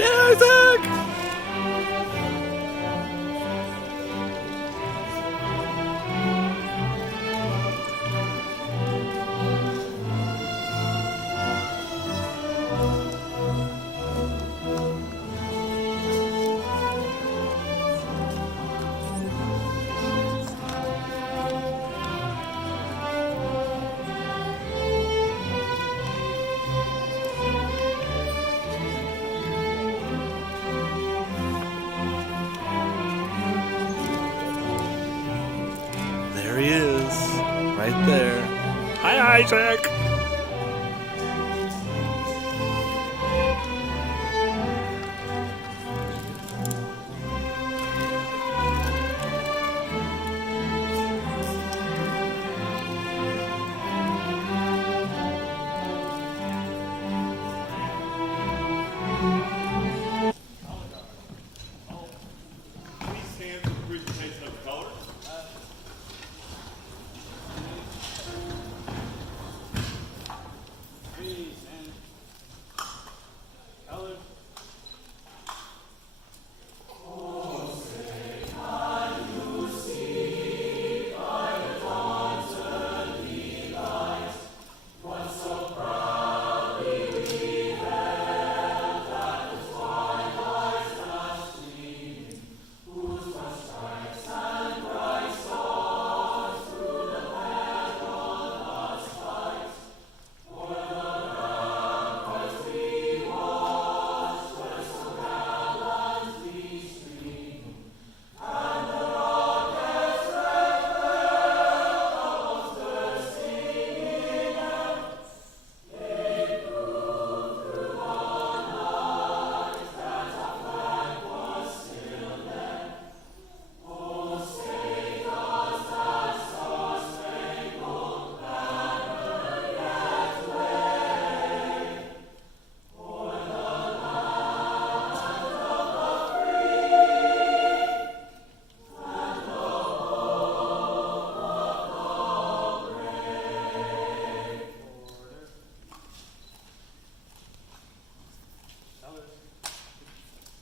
Yeah, Isaac! There he is, right there. Hi, Isaac! Please stand for the presentation of colors. Please stand. Colors.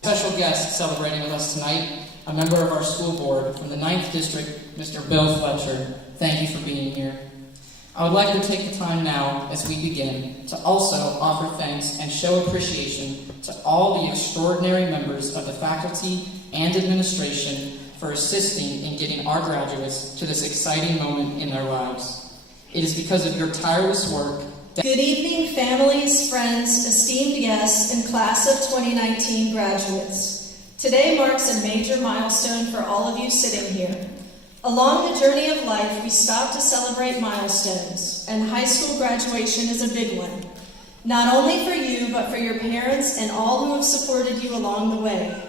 Special guest celebrating with us tonight, a member of our school board from the 9th District, Mr. Bill Fletcher. Thank you for being here. I would like to take the time now, as we begin, to also offer thanks and show appreciation to all the extraordinary members of the faculty and administration for assisting in getting our graduates to this exciting moment in their lives. It is because of your tireless work. Good evening, families, friends, esteemed guests, and class of 2019 graduates. Today marks a major milestone for all of you sitting here. Along the journey of life, we stop to celebrate milestones, and high school graduation is a big one. Not only for you, but for your parents and all who have supported you along the way.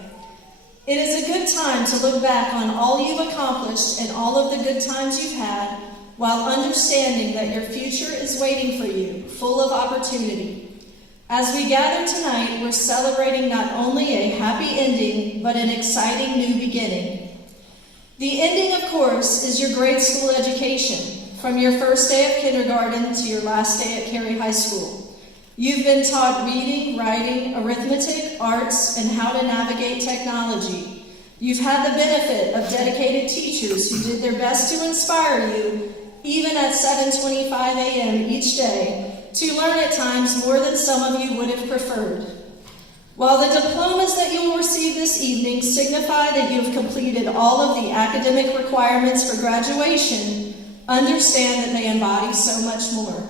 It is a good time to look back on all you've accomplished and all of the good times you've had, while understanding that your future is waiting for you, full of opportunity. As we gather tonight, we're celebrating not only a happy ending, but an exciting new beginning. The ending, of course, is your grade school education, from your first day of kindergarten to your last day at Cary High School. You've been taught reading, writing, arithmetic, arts, and how to navigate technology. You've had the benefit of dedicated teachers who did their best to inspire you, even at 7:25 a.m. each day, to learn at times more than some of you would have preferred. While the diplomas that you will receive this evening signify that you have completed all of the academic requirements for graduation, understand that they embody so much more.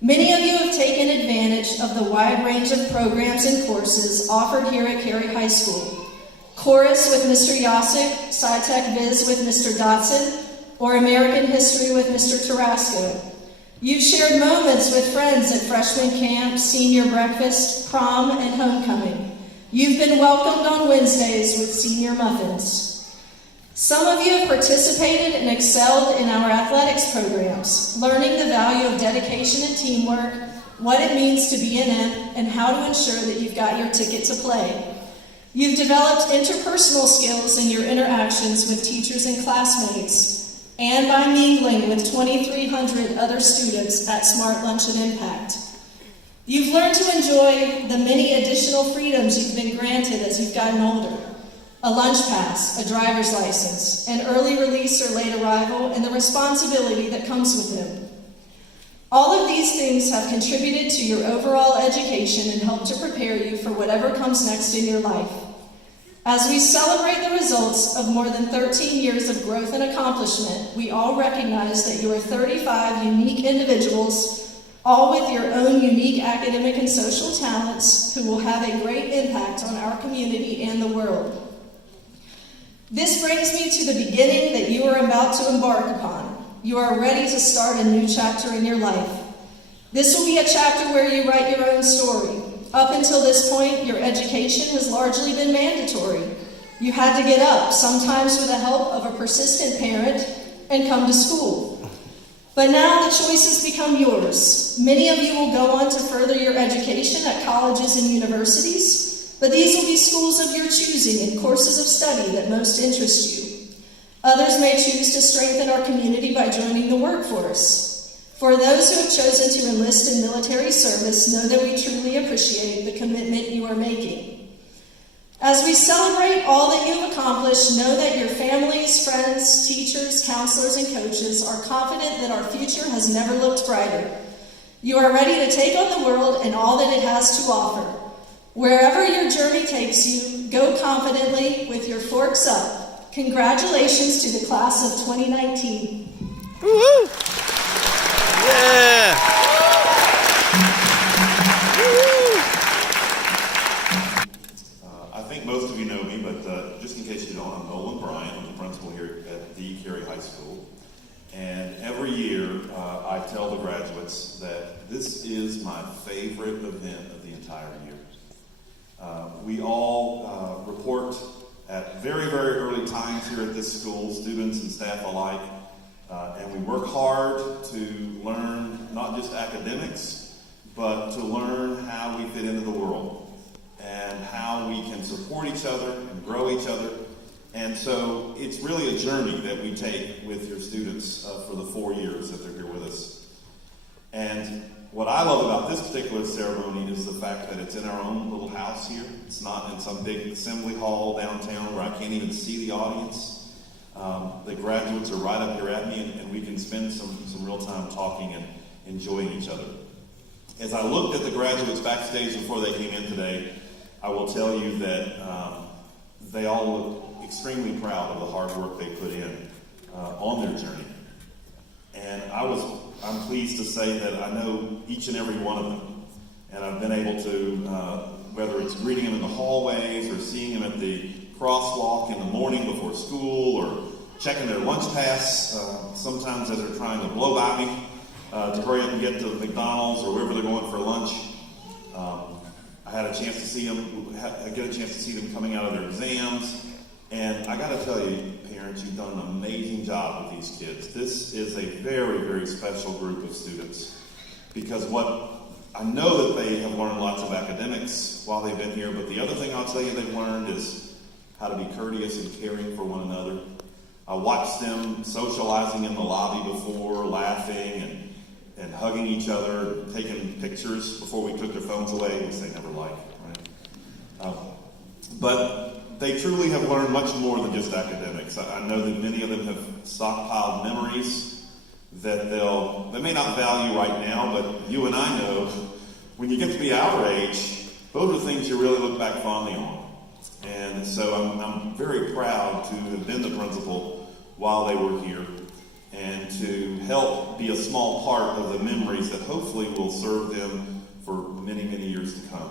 Many of you have taken advantage of the wide range of programs and courses offered here at Cary High School. Chorus with Mr. Yasik, SciTech Viz with Mr. Dotson, or American History with Mr. Tarasco. You've shared moments with friends at freshman camp, senior breakfast, prom, and homecoming. You've been welcomed on Wednesdays with senior muffins. Some of you have participated and excelled in our athletics programs, learning the value of dedication and teamwork, what it means to be an imp, and how to ensure that you've got your ticket to play. You've developed interpersonal skills in your interactions with teachers and classmates, and by mingling with 2,300 other students at Smart Lunch and Impact. You've learned to enjoy the many additional freedoms you've been granted as you've gotten older. A lunch pass, a driver's license, an early release or late arrival, and the responsibility that comes with them. All of these things have contributed to your overall education and helped to prepare you for whatever comes next in your life. As we celebrate the results of more than 13 years of growth and accomplishment, we all recognize that you are 35 unique individuals, all with your own unique academic and social talents, who will have a great impact on our community and the world. This brings me to the beginning that you are about to embark upon. You are ready to start a new chapter in your life. This will be a chapter where you write your own story. Up until this point, your education has largely been mandatory. You had to get up, sometimes with the help of a persistent parent, and come to school. But now the choices become yours. Many of you will go on to further your education at colleges and universities, but these will be schools of your choosing and courses of study that most interest you. Others may choose to strengthen our community by joining the workforce. For those who have chosen to enlist in military service, know that we truly appreciate the commitment you are making. As we celebrate all that you've accomplished, know that your families, friends, teachers, counselors, and coaches are confident that our future has never looked brighter. You are ready to take on the world and all that it has to offer. Wherever your journey takes you, go confidently with your forks up. Congratulations to the class of 2019. Woo-hoo! Yeah! I think most of you know me, but just in case you don't, I'm Nolan Bryant. I'm the principal here at D. Carey High School. And every year, I tell the graduates that this is my favorite event of the entire year. We all report at very, very early times here at this school, students and staff alike, and we work hard to learn not just academics, but to learn how we fit into the world and how we can support each other and grow each other. And so it's really a journey that we take with your students for the 4 years that they're here with us. And what I love about this particular ceremony is the fact that it's in our own little house here. It's not in some big assembly hall downtown where I can't even see the audience. The graduates are right up here at me, and we can spend some real time talking and enjoying each other. As I looked at the graduates backstage before they came in today, I will tell you that they all look extremely proud of the hard work they put in on their journey. And I'm pleased to say that I know each and every one of them. And I've been able to, whether it's greeting them in the hallways or seeing them at the crosswalk in the morning before school or checking their lunch pass, sometimes as they're trying to blow by me to hurry up and get to McDonald's or wherever they're going for lunch. I had a chance to see them, coming out of their exams. And I got to tell you, parents, you've done an amazing job with these kids. This is a very, very special group of students because I know that they have learned lots of academics while they've been here, but the other thing I'll tell you they've learned is how to be courteous and caring for one another. I watched them socializing in the lobby before, laughing and hugging each other, taking pictures before we took their phones away, which they never like, right? But they truly have learned much more than just academics. I know that many of them have stockpiled memories that they may not value right now, but you and I know when you get to be our age, those are things you really look back fondly on. And so I'm very proud to have been the principal while they were here and to help be a small part of the memories that hopefully will serve them for many, many years to come.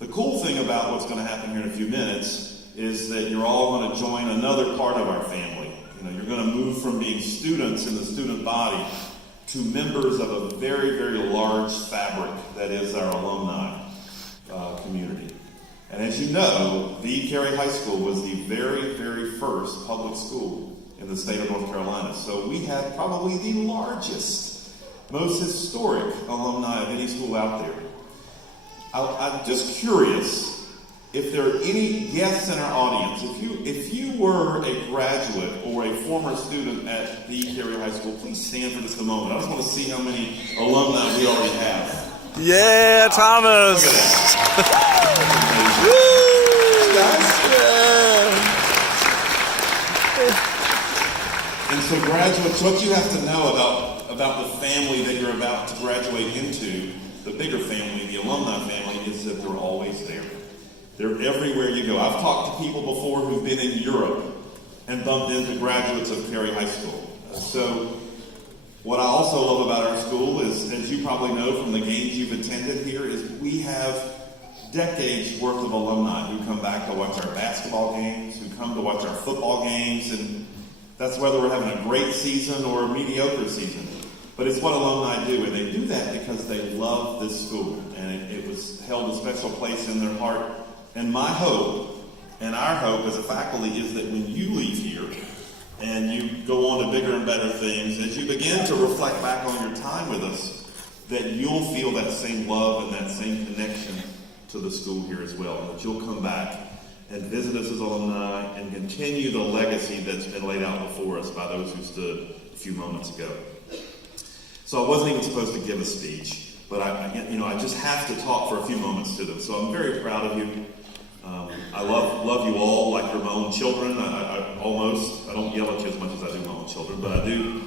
The cool thing about what's going to happen here in a few minutes is that you're all going to join another part of our family. You're going to move from being students in the student body to members of a very, very large fabric that is our alumni community. And as you know, V. Carey High School was the very, very first public school in the state of North Carolina. So we have probably the largest, most historic alumni of any school out there. I'm just curious if there are any guests in our audience. If you were a graduate or a former student at the Carey High School, please stand for just a moment. I just want to see how many alumni we already have. Yeah, Thomas. Woo! And so graduates, what you have to know about the family that you're about to graduate into, the bigger family, the alumni family, is that they're always there. They're everywhere you go. I've talked to people before who've been in Europe and bumped into graduates of Cary High School. So what I also love about our school is, as you probably know from the games you've attended here, is we have decades worth of alumni who come back to watch our basketball games, who come to watch our football games, and that's whether we're having a great season or a mediocre season. But it's what alumni do, and they do that because they love this school, and it was held a special place in their heart. And my hope, and our hope as a faculty, is that when you leave here and you go on to bigger and better things, as you begin to reflect back on your time with us, that you'll feel that same love and that same connection to the school here as well, and that you'll come back and visit us as alumni and continue the legacy that's been laid out before us by those who stood a few moments ago. So I wasn't even supposed to give a speech, but I just have to talk for a few moments to them. So I'm very proud of you. I love you all like you're my own children. I don't yell at you as much as I do my own children, but I do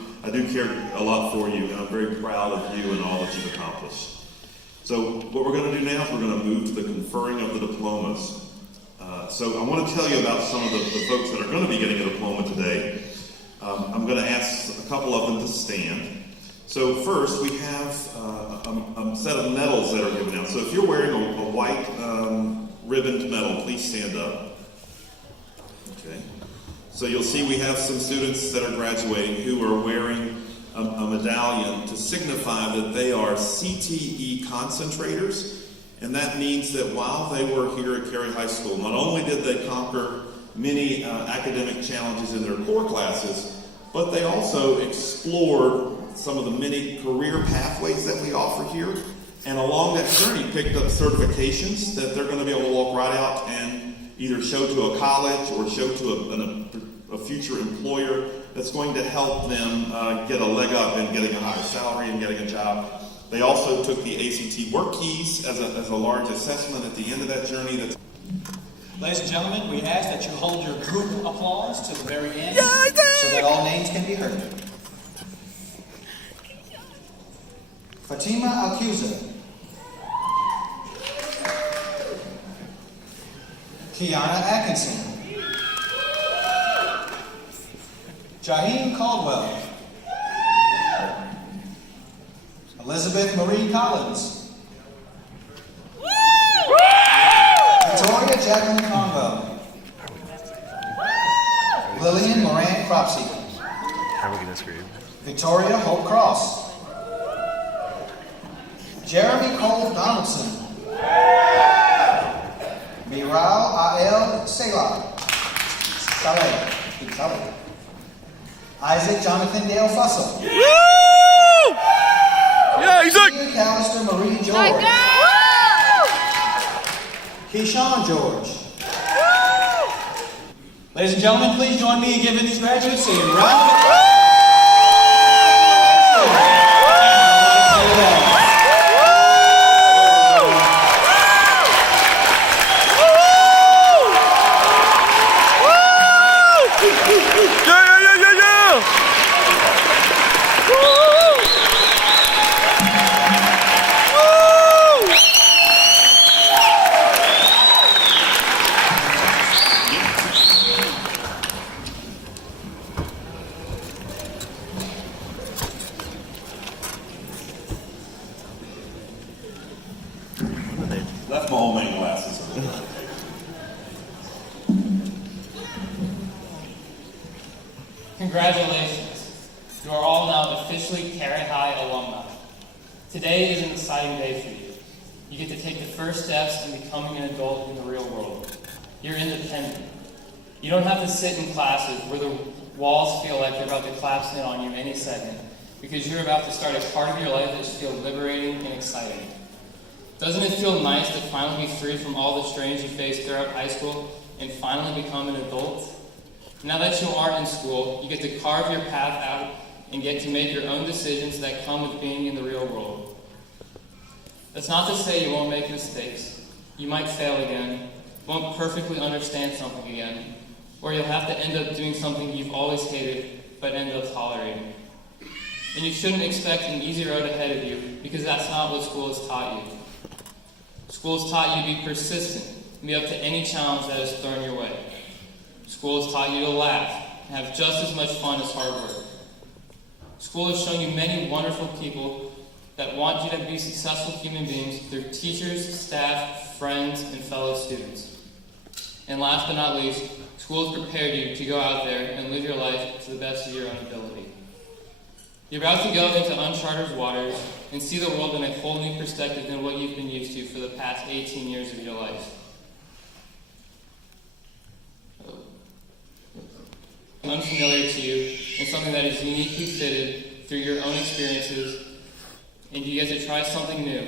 care a lot for you, and I'm very proud of you and all that you've accomplished. So what we're going to do now is we're going to move to the conferring of the diplomas. So I want to tell you about some of the folks that are going to be getting a diploma today. I'm going to ask a couple of them to stand. So first, we have a set of medals that are given out. So if you're wearing a white ribboned medal, please stand up. Okay. So you'll see we have some students that are graduating who are wearing a medallion to signify that they are CTE concentrators. And that means that while they were here at Cary High School, not only did they conquer many academic challenges in their core classes, but they also explored some of the many career pathways that we offer here. And along that journey, picked up certifications that they're going to be able to walk right out and either show to a college or show to a future employer that's going to help them get a leg up in getting a higher salary and getting a job. They also took the ACT Work Keys as a large assessment at the end of that journey. Ladies and gentlemen, we ask that you hold your group applause to the very end so that all names can be heard. Fatima Alcuza. Kiana Atkinson. Jaheem Caldwell. Elizabeth Marie Collins. Victoria Jacqueline Conwell. Lillian Moran Cropsey. How are we going to scream? Victoria Hope Cross. Jeremy Cole Donaldson. Miral Ael Saleh. Isaac Jonathan Dale Fussle. Woo! Yeah, Isaac! Callister Marie George. Keyshawn George. Ladies and gentlemen, please join me in giving these graduates a round of applause. Left my old man glasses. Congratulations. You are all now officially Cary High alumni. Today is an exciting day for you. You get to take the first steps in becoming an adult in the real world. You're independent. You don't have to sit in classes where the walls feel like they're about to collapse in on you any second, because you're about to start a part of your life that should feel liberating and exciting. Doesn't it feel nice to finally be free from all the strains you faced throughout high school and finally become an adult? Now that you are in school, you get to carve your path out and get to make your own decisions that come with being in the real world. That's not to say you won't make mistakes. You might fail again, won't perfectly understand something again, or you'll have to end up doing something you've always hated but ended up tolerating. And you shouldn't expect an easy road ahead of you, because that's not what school has taught you. School has taught you to be persistent and be up to any challenge that is thrown your way. School has taught you to laugh and have just as much fun as hard work. School has shown you many wonderful people that want you to be successful human beings through teachers, staff, friends, and fellow students. And last but not least, school has prepared you to go out there and live your life to the best of your own ability. You're about to go into uncharted waters and see the world in a whole new perspective than what you've been used to for the past 18 years of your life. Unfamiliar to you, and something that is uniquely fitted through your own experiences, and you get to try something new.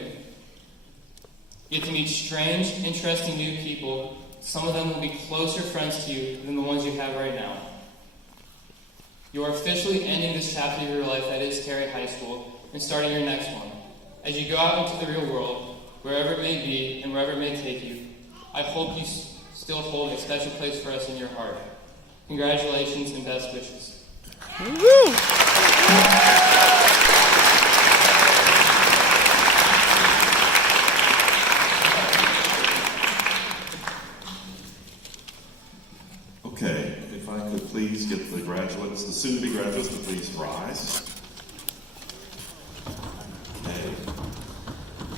You get to meet strange, interesting new people. Some of them will be closer friends to you than the ones you have right now. You are officially ending this chapter of your life that is Cary High School and starting your next one. As you go out into the real world, wherever it may be and wherever it may take you, I hope you still hold a special place for us in your heart. Congratulations and best wishes. Woo! Okay, if I could please get the graduates, the soon-to-be graduates, to please rise. Okay.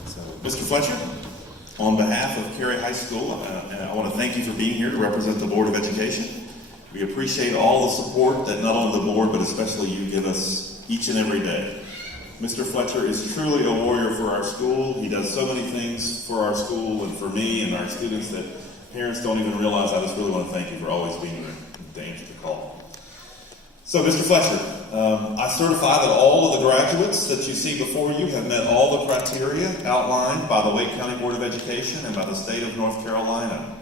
So, Mr. Fletcher, on behalf of Cary High School, I want to thank you for being here to represent the Board of Education. We appreciate all the support that not only the board, but especially you give us each and every day. Mr. Fletcher is truly a warrior for our school. He does so many things for our school and for me and our students that parents don't even realize. I just really want to thank you for always being there to answer the call. So, Mr. Fletcher, I certify that all of the graduates that you see before you have met all the criteria outlined by the Wake County Board of Education and by the state of North Carolina.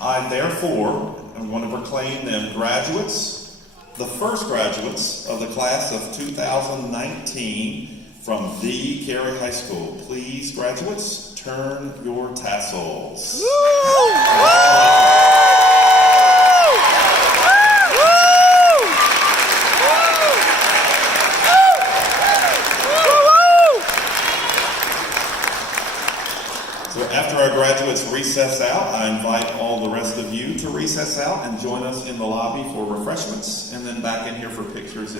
I, therefore, am going to proclaim them graduates, the first graduates of the class of 2019 from the Cary High School. Please, graduates, turn your tassels. So after our graduates recess out, I invite all the rest of you to recess out and join us in the lobby for refreshments, and then back in here for pictures.